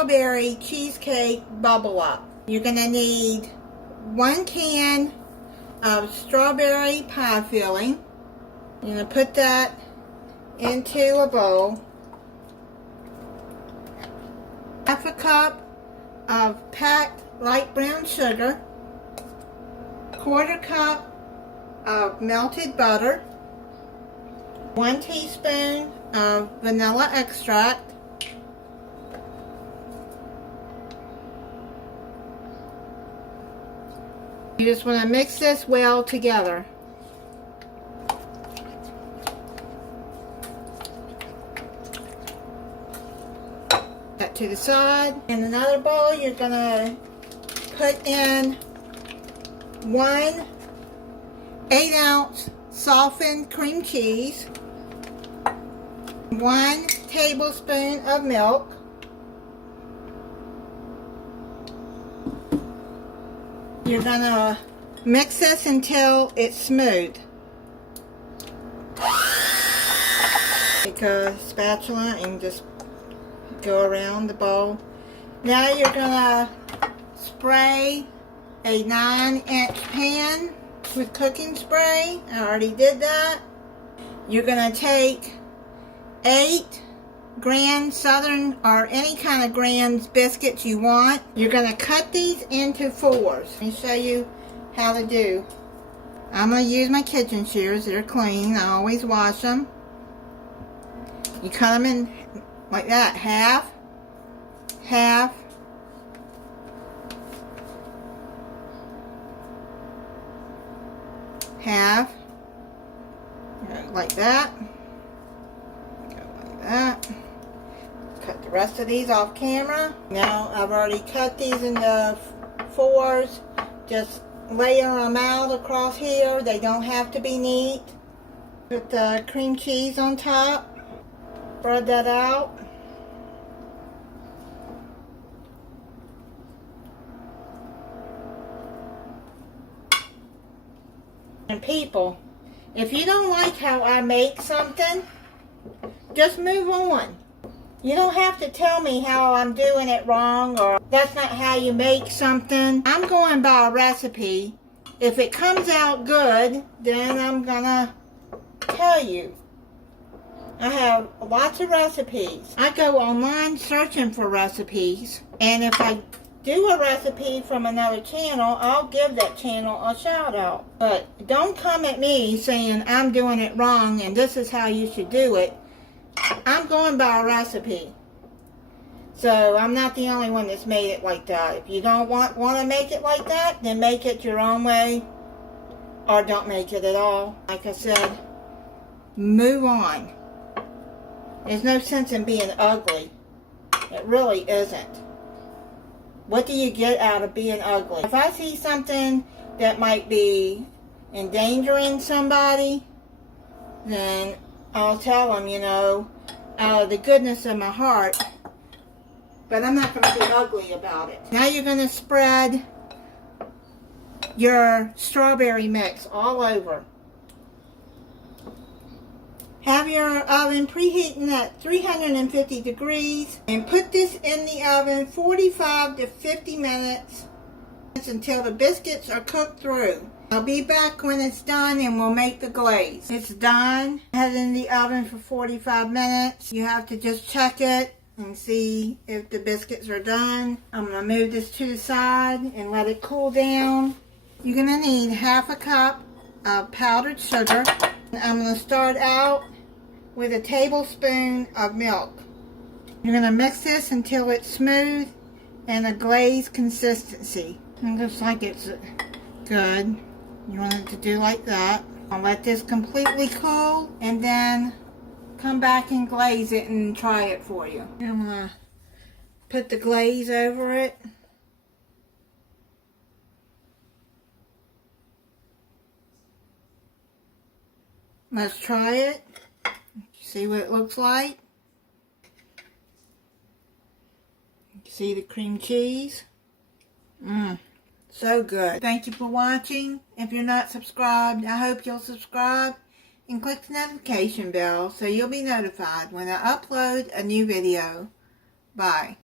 strawberry cheesecake bubble up. You're going to need 1 can of strawberry pie filling. You're going to put that into a bowl. Half a cup of packed light brown sugar. 1/4 cup of melted butter. 1 teaspoon of vanilla extract. You just want to mix this well together. That to the side. In another bowl, you're going to put in 1 8-ounce softened cream cheese, 1 tablespoon of milk, you're going to mix this until it's smooth. Take a spatula and just go around the bowl. Now you're going to spray a 9-inch pan with cooking spray. I already did that. You're going to take 8 Grand Southern or any kind of Grand's biscuits you want. You're going to cut these into 4s. Let me show you how to do. I'm going to use my kitchen shears. They're clean. I always wash them. You cut them in like that. Half, half, half, like that, go like that. Cut the rest of these off camera. Now I've already cut these into 4s. Just layer them out across here. They don't have to be neat. Put the cream cheese on top. Spread that out. And people, if you don't like how I make something, just move on. You don't have to tell me how I'm doing it wrong or that's not how you make something. I'm going by a recipe. If it comes out good, then I'm gonna tell you. I have lots of recipes. I go online searching for recipes, and if I do a recipe from another channel, I'll give that channel a shout out. But don't come at me saying I'm doing it wrong and this is how you should do it. I'm going by a recipe. So I'm not the only one that's made it like that. If you don't want to make it like that, then make it your own way or don't make it at all. Like I said, move on. There's no sense in being ugly. It really isn't. What do you get out of being ugly? If I see something that might be endangering somebody, then I'll tell them, you know, out of the goodness of my heart. But I'm not going to be ugly about it. Now you're going to spread your strawberry mix all over. Have your oven preheating at 350 degrees and put this in the oven 45 to 50 minutes until the biscuits are cooked through. I'll be back when it's done and we'll make the glaze. It's done. Had it in the oven for 45 minutes. You have to just check it and see if the biscuits are done. I'm going to move this to the side and let it cool down. You're going to need half a cup of powdered sugar. I'm going to start out with a tablespoon of milk. You're going to mix this until it's smooth and a glaze consistency. It looks like it's good. You want it to do like that. I'll let this completely cool and then come back and glaze it and try it for you. I'm going to put the glaze over it. Let's try it. See what it looks like. See the cream cheese? So good. Thank you for watching. If you're not subscribed, I hope you'll subscribe and click the notification bell so you'll be notified when I upload a new video. Bye.